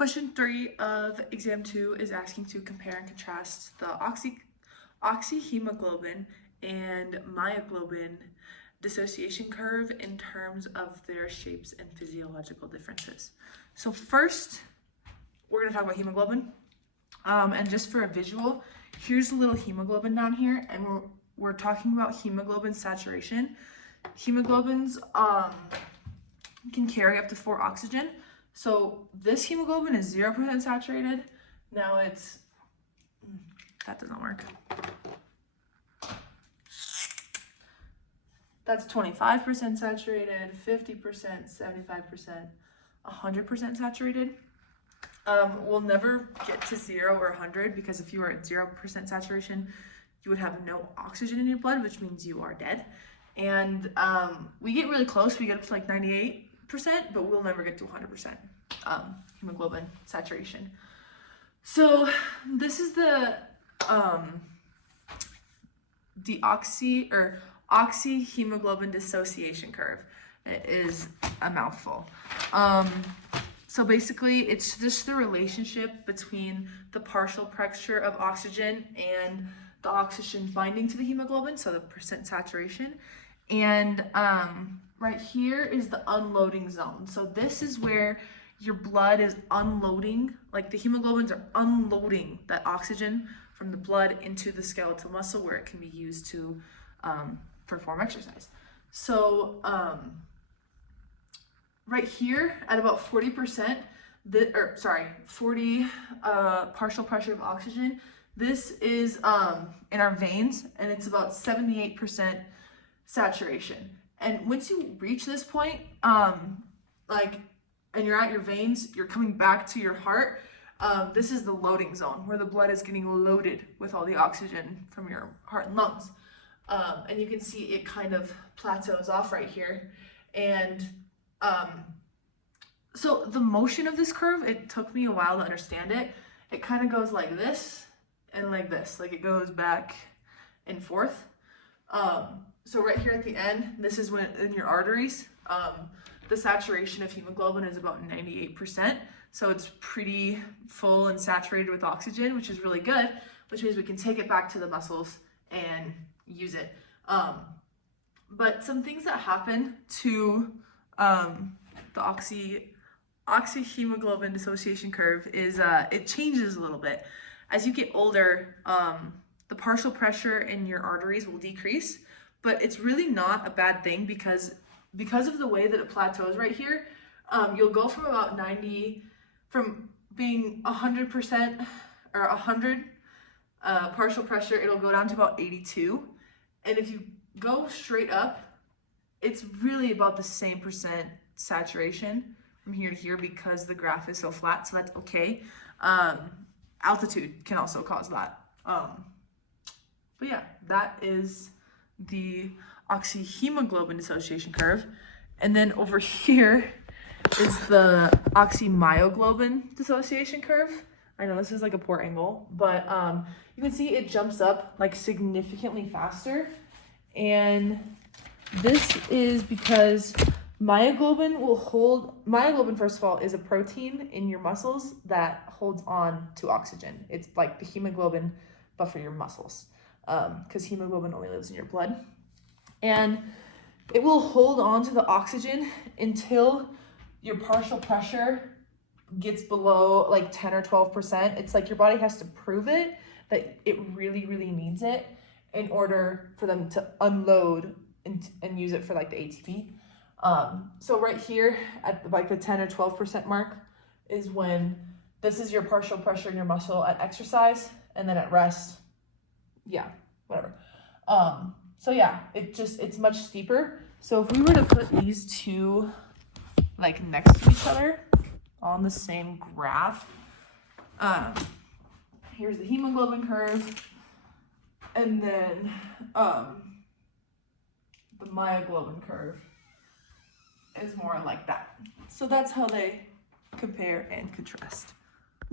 Question 3 of exam 2 is asking to compare and contrast the oxyhemoglobin and myoglobin dissociation curve in terms of their shapes and physiological differences. So first, we're going to talk about hemoglobin. And just for a visual, here's a little hemoglobin down here, and we're talking about hemoglobin saturation. Hemoglobins can carry up to 4 oxygen. So this hemoglobin is 0% saturated. Now it's, that doesn't work. That's 25% saturated, 50%, 75%, 100% saturated. We'll never get to 0 or 100 because if you are at 0% saturation, you would have no oxygen in your blood, which means you are dead. And we get really close. We get up to like 98%, but we'll never get to 100% hemoglobin saturation. So this is the oxyhemoglobin dissociation curve. It is a mouthful. So basically, it's just the relationship between the partial pressure of oxygen and the oxygen binding to the hemoglobin, so the percent saturation. And right here is the unloading zone. So this is where your blood is unloading, like the hemoglobins are unloading that oxygen from the blood into the skeletal muscle where it can be used to perform exercise. So right here at about 40%, 40 partial pressure of oxygen, this is in our veins, and it's about 78% saturation. And once you reach this point, and you're at your veins, you're coming back to your heart, this is the loading zone where the blood is getting loaded with all the oxygen from your heart and lungs. And you can see it kind of plateaus off right here. And so the motion of this curve, it took me a while to understand it. It kind of goes like this and like this, like it goes back and forth. So right here at the end, this is when in your arteries, the saturation of hemoglobin is about 98%. So it's pretty full and saturated with oxygen, which is really good, which means we can take it back to the muscles and use it. But some things that happen to the oxyhemoglobin dissociation curve is it changes a little bit. As you get older, the partial pressure in your arteries will decrease, but it's really not a bad thing because of the way that it plateaus right here. You'll go from about 90, from being 100% or 100 partial pressure, it'll go down to about 82. And if you go straight up, it's really about the same percent saturation from here to here because the graph is so flat, so that's okay. Altitude can also cause that. But yeah, that is the oxyhemoglobin dissociation curve. And then over here is the oxymyoglobin dissociation curve. I know this is like a poor angle, but you can see it jumps up like significantly faster. And this is because myoglobin, first of all, is a protein in your muscles that holds on to oxygen. It's like the hemoglobin, but for your muscles, because hemoglobin only lives in your blood. And it will hold on to the oxygen until your partial pressure gets below like 10 or 12%. It's like your body has to prove it that it really, really needs it in order for them to unload and use it for like the ATP. So right here at like the 10 or 12% mark is when this is your partial pressure in your muscle at exercise, and then at rest, yeah, whatever. So yeah, it's much steeper. So if we were to put these two like next to each other on the same graph, here's the hemoglobin curve, and then the myoglobin curve is more like that. So that's how they compare and contrast.